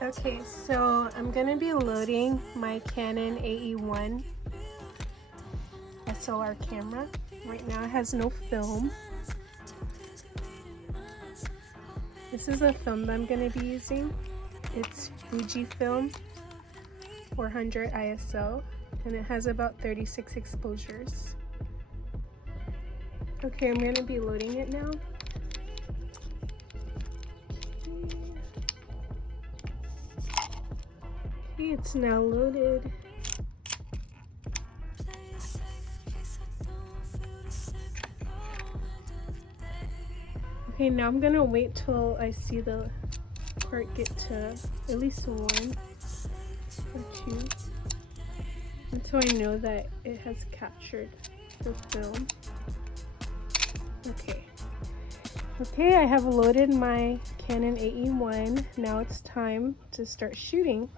Okay, so I'm gonna be loading my Canon AE1 SLR camera. Right now it has no film. This is a film that I'm gonna be using. It's Fujifilm 400 ISO and it has about 36 exposures. Okay, I'm gonna be loading it now. Okay, it's now loaded. Okay, now I'm gonna wait till I see the part get to at least 1 or 2 until I know that it has captured the film. Okay, I have loaded my Canon AE1. Now it's time to start shooting.